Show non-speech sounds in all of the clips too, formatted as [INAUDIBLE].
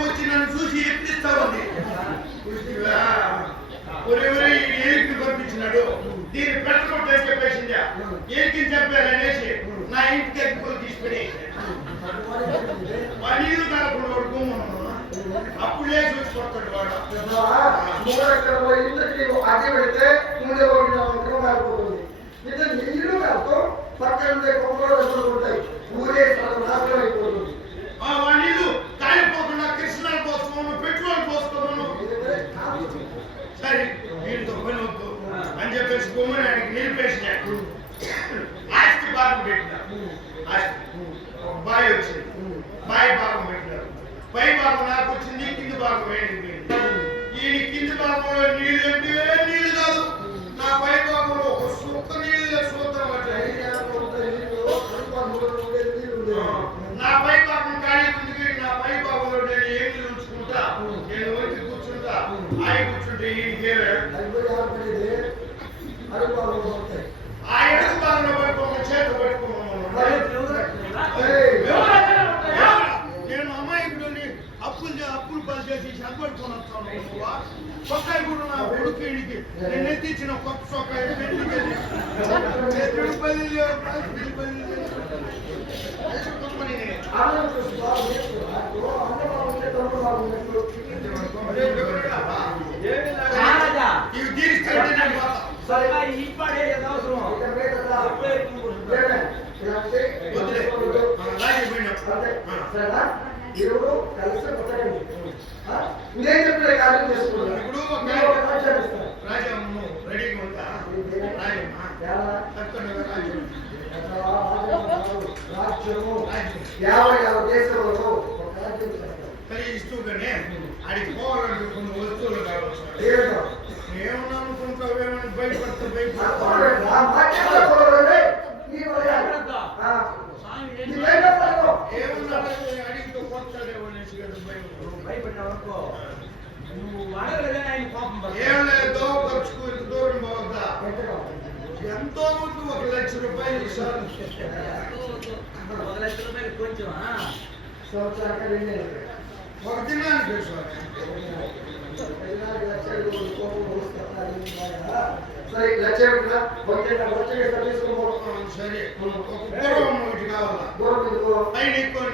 వచ్చి నన్ను చూసి ఎత్తిస్తా ఉంది ఏలికి పంపించినాడు దీన్ని పెట్టకుండా చెప్పేసిందా ఏలికి చెప్పారనేసి నా ఇంటికి ఎక్కువ తీసుకుని పనీరు కలపడు వరకు అప్పుడే అప్పుడు వాడు ఇంటికి అడ్డు పెడితే ముందే ఒకటి మారిపోతుంది ఇది నీళ్ళు కాదు పక్కన ఉంటాయి. ఊరే సగం నాశనం సొక్కాయి కూడా నా కొడుకు ఈడికి నేను ఎత్తిచ్చిన కొత్త సొక్కాయి పెళ్ళికి ఎత్తుడు పల్లి లేవు, కాసుపల్లి పల్లి లేవు. అది కొనుక్కొని నేను. అరే, ఎవరురా? మహారాజా ఇవి తీరిస్తే నేను పోతా. సరిగా ఇప్పుడే అవసరం వదిలే. ఆ, లాగి పోయినా. ఆ. దేవుడు కలిసి కొట్టకండి నేను చెప్పిన కార్యం చేసుకుంటాను ఇప్పుడు ఒక- నేను ఒక సాక్ష్యం ఇస్తాను. రాజమ్మ రెడీగా ఉందా రాజమ్మ ఎలా? తప్పకుండా రాజమ్మ రాజ్యము రాజ్యం యాభై యాభై దేశంలో ఒక రాజ్యం చేస్తారు. సరే ఇస్తూగానే ఆడికి పోవాలంటే కొన్ని వస్తువులు కావచ్చు దేవుడు. ఏమన్నా అనుకుంటావు ఏమని భయపడతా నా భయపడతా భయపడినావనుకో నువ్వు అడగలేదని ఆయన కోపం. ఏం లేదు దోవ ఖర్చుకు ఇంత దూరం పోవద్దా? ఎంతో ముందు ఒక లక్ష రూపాయలు ఇస్తారు ఒక లక్ష రూపాయలు కొంచెం? సంవత్సరానికి. ఒక దినానికి. సరే లక్ష సరే పూర్వం కావాలా పైన ఎక్కువ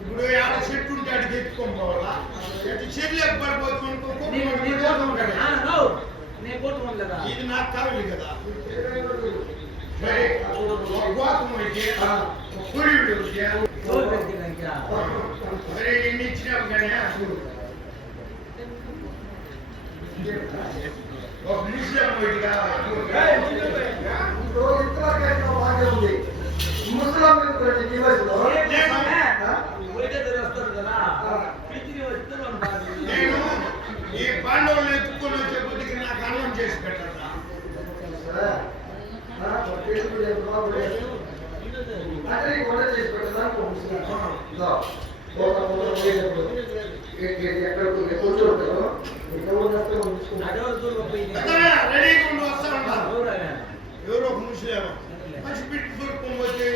ఇప్పుడు ఆడ చెట్టు ఉంటే ఆడికి ఎత్తుకొని పోవాలా చెట్టు చెట్లకు పడిపోతుంది నీ- నీ కోపం ఉంటాడు. ఆ, నో. నీ కోపం ఉంది కదా ఇది నాకు కావాలి కదా సరే ఒక గోతం ఒకటి ఒక పొడి ఒకటి కోపం పెట్టినాక. సరే ఎన్ని ఇచ్చినావు కానీ ఒక ముస్లిం ఒకటి కావాలి పోయితే వస్తారు నేను ఈ ఎత్తుకొని వచ్చే బుద్ధికి నాకు అన్నం చేసి పెట్టాలి ఎక్కడ దూరం పోయింది ఉంటాను ఎవరు ఆయన? ఎవరో ఒక ముస్లిం మంచి బిడ్డ దొరుకుని పోతే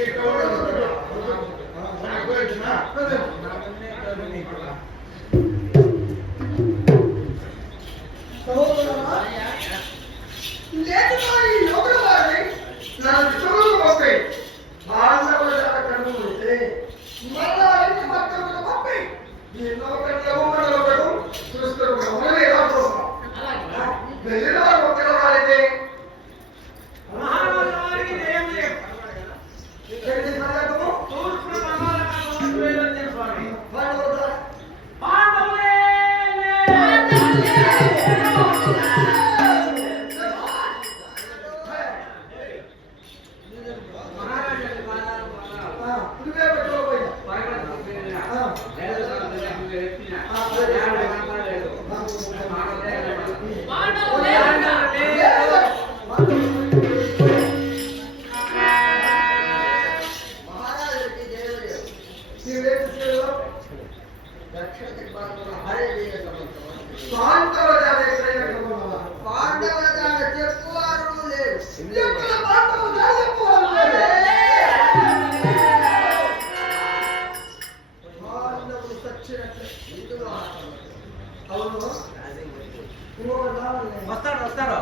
వస్తాడు వస్తాడు.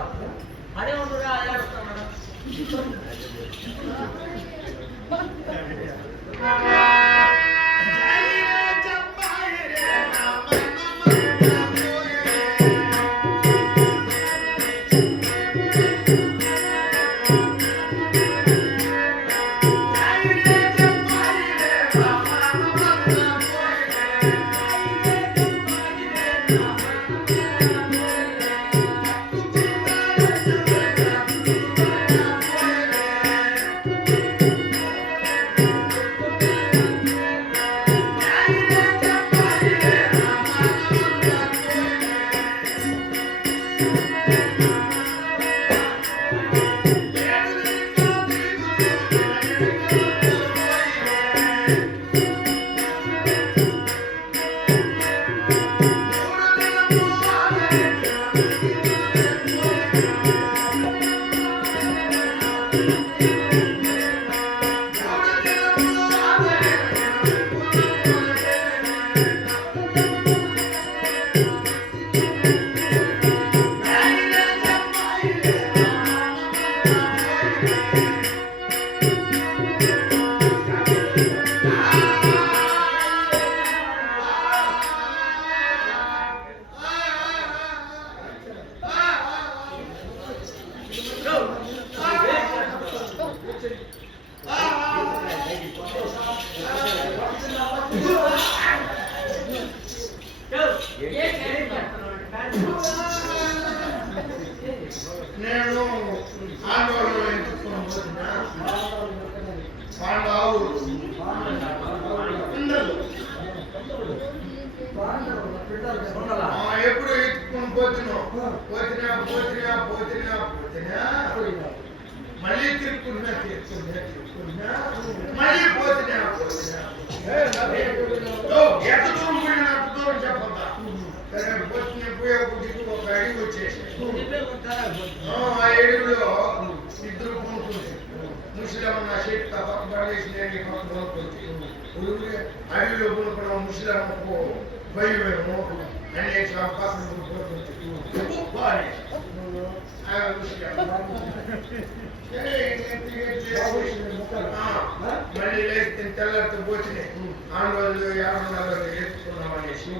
అదే ఉండురా అదే వస్తాడు [LAUGHS] నేను ఆందోళన ఎత్తుకొని పోతున్నా ఎప్పుడు ఎత్తుకొని పోతున్నావు పోతున్నా పోతున్నా ఆ, ఆ ఏడుగులో ఇద్దరు కొనుక్కుంది ముసలమ్మ నా చేతి పక్క పడేసి నేను ఈ పక్క కొనుక్కుంది ఉడుగులే అడవిలో కొనుక్కున్న ముసలమ్మకు భయమేమో అనేసి ఆ పక్కన కొనుక్కుంది బాగా ఆ ముసలమ్మ సరే, నేను తిరిగి ఆ, మళ్ళీ లేస్తే తెల్లరితో పోతున్నాయి ఆందోళన యాభై నలభై వేసుకున్నాం అనేసి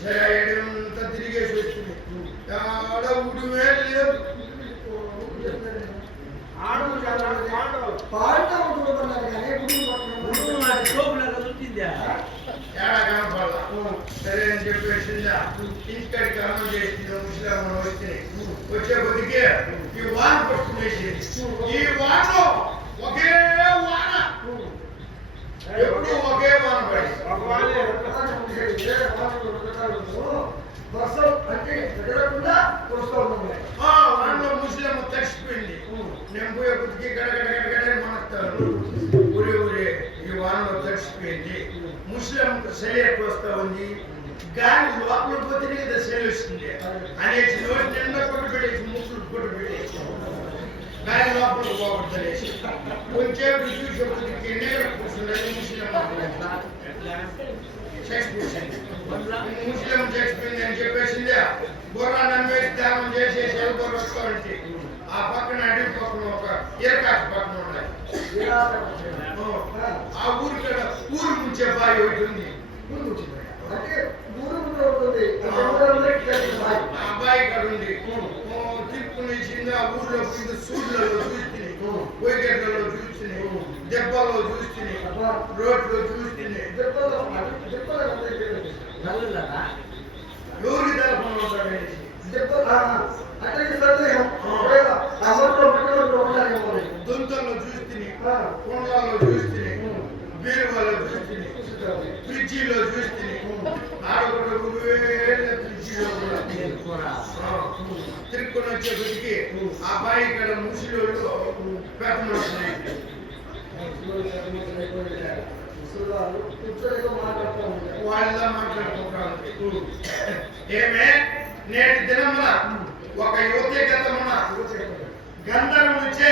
సరే ఆ ఏడంతా తిరిగేసి వచ్చింది సరే అని చెప్పేసిందా ఇంటికాడికి అన్నం చేసింది ముసలామని వస్తే వచ్చే కొద్దికి ఈ వాన పట్టుకునేసింది ఈ వాన ఒకే వాన ఎప్పుడు ఒకే వాన పడి గాలి లోపల పోతేనే కదా సేల్ వస్తుంది. అనేసి నోటి నిండా కొట్టు పెట్టేసి ముక్కులు కొట్టు పెట్టేసి గాలి లోపల పోగొట్టలేసి కొంచెం చూసే కూర్చున్నది ముస్లిం ముస్లిం చచ్చిపోయింది అని చెప్పేసింది. బుర్ర నమ్మేసి దానం చేసేసి వెళ్ళిపోయి వస్తామంటే ఆ పక్కన అడవి పక్కన ఒక ఇరకాసు పక్కన ఉన్నాయి ఆ ఊరికి ఊరు ముంచే బావి ఒకటి ఉంది. అంటే ఊరు ఊరు ఉంటుంది అంటే ఊరందరికీ తెలుసు బాయ్. ఆ బావి కాడ ఉంది ఓ, తిరుక్కుని చిన్న పోయింది సూర్యులలో చూస్తుంది పోయిగడ్డలో చూస్తుంది దెబ్బలో చూస్తుంది రోడ్లో చూస్తుంది దెబ్బలు దెబ్బలు అందరికీ తెలుసు. తిరుక్కొని వచ్చే ఆ బాయి ఇక్కడ ముసలి వాళ్ళు కూర్చొని ఏదో వాళ్ళ ఏమే? నేటి దినమున ఒక యువతి గతమున గంధర్వం వచ్చే